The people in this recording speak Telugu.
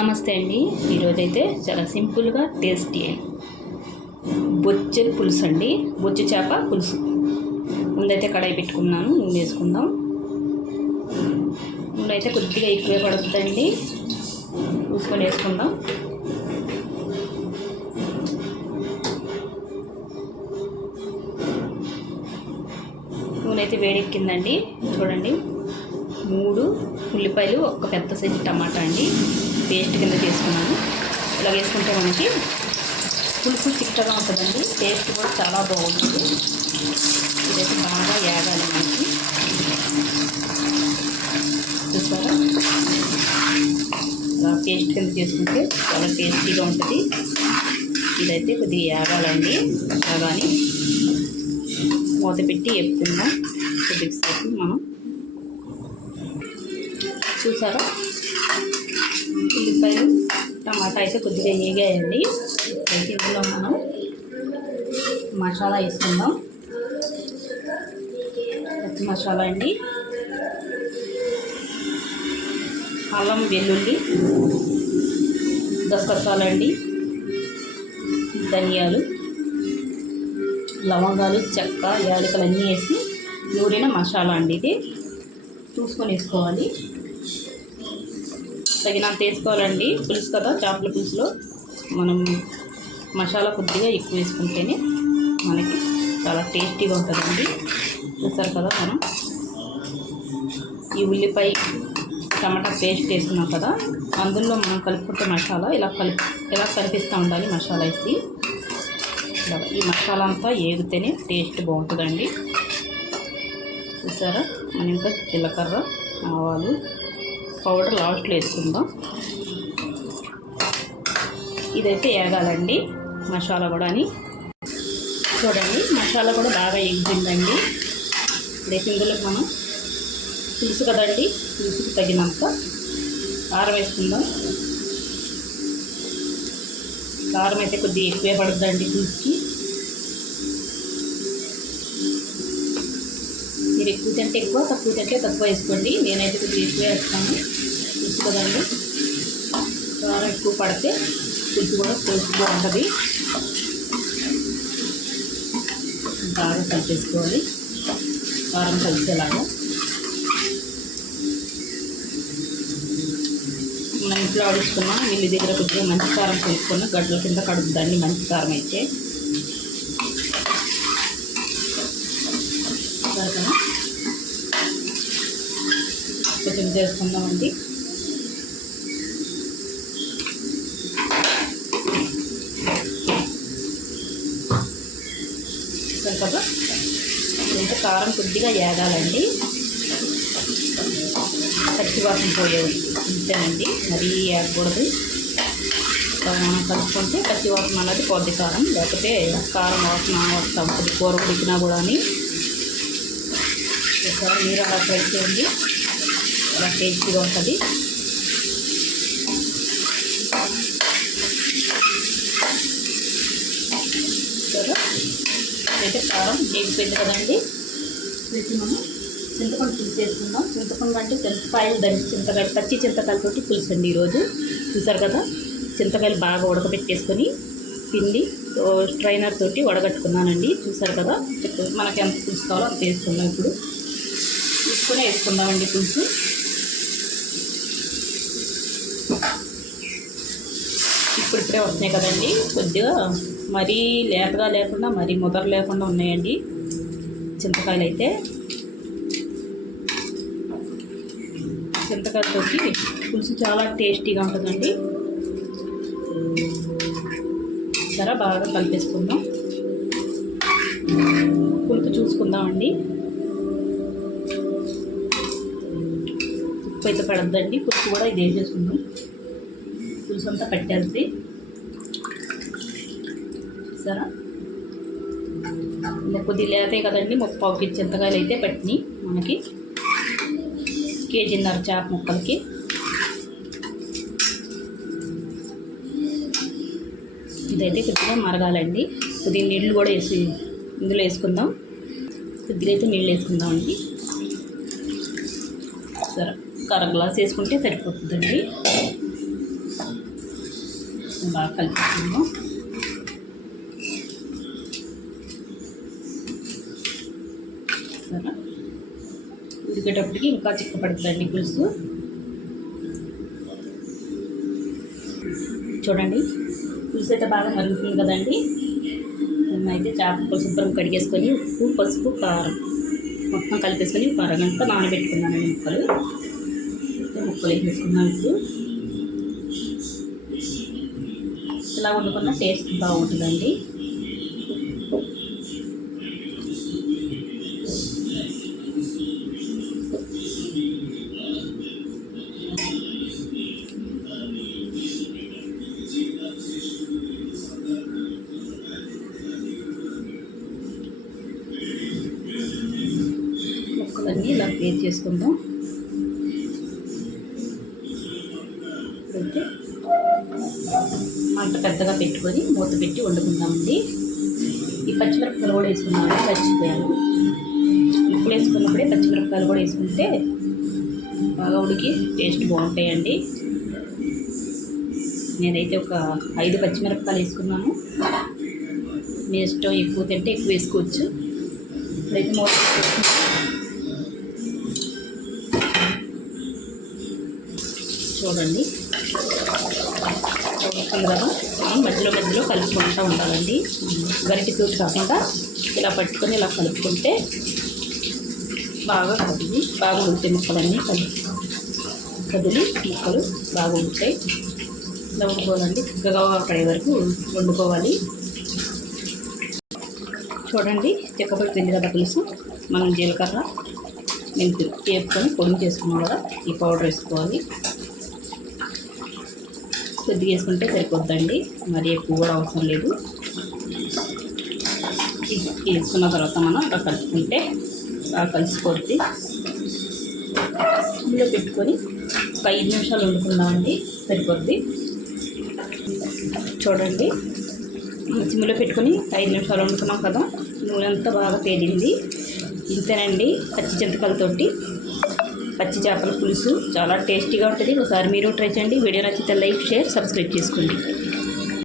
నమస్తే అండి. ఈరోజైతే చాలా సింపుల్గా టేస్టీ బొచ్చె పులుసు అండి. బొచ్చు చేప పులుసు. ముందైతే కడాయి పెట్టుకున్నాను. నూనె వేసుకుందాం. నూనె అయితే కొద్దిగా ఎక్కువే పడుతుందండి. చూసుకొని వేసుకుందాం. నూనె అయితే వేడెక్కిందండి. చూడండి, 3 ఉల్లిపాయలు, ఒక పెద్ద సైజు టమాటా అండి పేస్ట్ కింద చేసుకున్నాను. ఇలా వేసుకుంటే మనకి పులుసు చిక్కగా ఉంటుందండి. టేస్ట్ కూడా చాలా బాగుంటుంది. ఇదైతే బాగా వేగాలి మనకి. చూసారా, ఇలా పేస్ట్ కింద చేసుకుంటే చాలా టేస్టీగా ఉంటుంది. ఇదైతే కొద్దిగా వేగాలండి. వేగాని మూత పెట్టి వేపుకుందాం కొద్దిసేపు మనం. చూసారా, ఉల్లిపాయలు టమాటా అయితే కొద్దిగా వేగాయండి. అయితే ఇందులో మనం మసాలా వేసుకుందాం. పచ్చి మసాలా అండి, అల్లం వెల్లుల్లి, గసగసాలు అండి, ధనియాలు, లవంగాలు, చెక్క, యాలకులు అన్నీ వేసి నూరిన మసాలా అండి. ఇది చూసుకొని వేసుకోవాలి. తగినంత వేసుకోవాలండి. పులుసు కదా, చేపల పులుసులో మనం మసాలా కొద్దిగా ఎక్కువ వేసుకుంటేనే మనకి చాలా టేస్టీగా ఉంటుందండి. చూసారు కదా, మనం ఈ ఉల్లిపాయ టమాటా పేస్ట్ వేసుకున్నాం కదా, అందులో మనం కలుపుకుంటే మసాలా ఇలా కలిపిస్తూ ఉండాలి. మసాలా వేసి ఈ మసాలా అంతా ఏగితేనే టేస్ట్ బాగుంటుందండి. చూసారా, మనం ఇంకా జీలకర్ర, ఆవాలు పౌడర్ లాస్ట్లో వేసుకుందాం. ఇదైతే వేగాలండి మసాలా కూడా అని. చూడండి, మసాలా కూడా బాగా ఎగిపోయిందండి. ఇదైతే ఇందులో మనం పులుసు కదండి, పులుసుకు తగినంత కారం వేసుకుందాం. కారం అయితే కొద్దిగా ఎక్కువే పడుతుందండి పులుసుకి. మీరు ఎక్కువ తింటే ఎక్కువ, తక్కువ తింటే తక్కువ వేసుకోండి. నేనైతే కొద్దిగా ఎక్కువ వేస్తాను. పులుసు కదండి, కారం ఎక్కువ పడితే పులుసు కూడా బాగుంటుంది. బాగా కలిపేసుకోవాలి, కారం కలిసేలాగా. మనం ఇంట్లో ఆడుచుకున్నాం. వీళ్ళ దగ్గర కొద్దిగా మంచి కారం తీసుకున్నాం. గడ్డల కింద కడుగుద్దండి మంచి కారం అయితే. సరిపడా కొంచెం చేసుకుందామండి. సరిపడా ఇంకా కారం కొద్దిగా వేగాలండి. పచ్చి వాసన పోయేది అంతేనండి, మరీ వేగకూడదు. మనం కలుపుకుంటే పచ్చి వాసన అనేది పోద్ది కారం, లేకపోతే కారం వాసన వస్తూ ఉంటుంది కూర ఉడికినా కూడా. అని ఒకసారి మీరు అలా ట్రై చేయండి, అలా టేస్టీగా ఉంటుంది. సరే, అయితే కారం వేగిపోయింది కదండి. అయితే మనం చింతపండు పులుసు వేసుకుందాం. చింతపండు అంటే చింతకాయలు చింతకాయలు పచ్చి చింతకాయలతోటి పులుసు అండి ఈరోజు. చూసారు కదా, చింతకాయలు బాగా ఉడకబెట్టేసుకొని పిండి స్ట్రైనర్ తోటి వడగట్టుకున్నానండి. చూసారు కదా, మనకి ఎంత పులుసు కావాలో అంత వేసుకుందాం. ఇప్పుడు తీసుకొని వేసుకుందామండి పులుసు. ఇప్పుడిప్పుడే వస్తున్నాయి కదండి, కొద్దిగా మరీ లేతగా లేకుండా మరీ ముదర లేకుండా ఉన్నాయండి చింతకాయలు అయితే. చింతకాయలతోటి పులుసు చాలా టేస్టీగా ఉంటుందండి. సరే, బాగా కలిపేసుకుందాం. పులుపు చూసుకుందామండి. ఉప్పు అయితే పడద్దండి, పులుపు కూడా ఇది వేసేసుకుందాం. పులుసు అంతా పట్టేది. సరే, ఇలా కొద్దిగా లేతాయి కదండి. 30 కేజీ చింతకాయలు అయితే పట్టినాయి మనకి. కేజీన్నర చేప ముక్కలకి. ఇదైతే కొద్దిగా మరగాలండి. కొద్దిగా నీళ్ళు కూడా వేసి ఇందులో వేసుకుందాం. కొద్దిగా అయితే నీళ్ళు వేసుకుందామండి. సరే, ఒక అర గ్లాస్ వేసుకుంటే సరిపోతుందండి. బాగా కలుపుకుందాం. సరే, ఉడికేటప్పటికి ఇంకా చిక్కపడుతుందండి పులుసు. చూడండి, పులుసు అయితే బాగా మరుగుతుంది కదండి. అయితే చేపలు శుభ్రం కడిగేసుకొని ఉప్పు, పసుపు, కారం మొత్తం కలిపేసుకొని ఒక అరగంట నానబెట్టుకున్నానండి ముక్కలు వేసేసుకున్నాను. ఇప్పుడు ఇలా వండుకున్న టేస్ట్ బాగుంటుందండి. ముక్కలన్నీ ఇలా వేరు చేసుకుందాం. అయితే మంట పెద్దగా పెట్టుకొని మూత పెట్టి వండుకుందామండి. ఈ పచ్చిమిరపకాయలు కూడా వేసుకున్నాను, మర్చిపోయాను. ఇప్పుడు వేసుకున్నప్పుడే పచ్చిమిరపకాయలు కూడా వేసుకుంటే బాగా ఉడికి టేస్ట్ బాగుంటాయండి. నేనైతే ఒక 5 పచ్చిమిరపకాయలు వేసుకున్నాను. మీ ఇష్టం, ఎక్కువ తింటే ఎక్కువ వేసుకోవచ్చు. ఇప్పుడైతే మూత చూడండి, అవుతుంది కదా. మధ్యలో మధ్యలో కలుపుకుంటూ ఉండాలండి. గరిటెతోటి కాకుండా ఇలా పట్టుకొని ఇలా కలుపుకుంటే బాగా బాగా ఉడుతాయి ముక్కలన్నీ. కదిలి ముక్కలు బాగా ఉడుతాయి. ఇలా వండుకోవాలండి, చిక్కగా పడే వరకు వండుకోవాలి. చూడండి, చిక్కపడిపోయింది కదా పులుసు. మనం జీలకర్ర, మెంతులు వేసుకొని పొడి చేసుకున్నాం కదా, ఈ పౌడర్ వేసుకోవాలి. కొద్దిగా వేసుకుంటే సరిపోద్దండి, మరి ఎక్కువ కూడా అవసరం లేదు. వేసుకున్న తర్వాత మనం అలా కలుపుకుంటే బాగా కలిసిపోద్ది. ఇందులో పెట్టుకొని ఒక 5 నిమిషాలు వండుకుందామండి, సరిపోద్ది. చూడండి, సిమ్లో పెట్టుకొని 5 నిమిషాలు వండుకున్నాం కదా. నూనె అంతా బాగా తేలింది. ఇంతేనండి, పచ్చి చింతకాయలతోటి పచ్చి చేపల పులుసు చాలా టేస్టీగా ఉంటుంది. ఒకసారి మీరు ట్రై చేయండి. వీడియో నచ్చితే లైక్, షేర్, సబ్స్క్రైబ్ చేసుకోండి.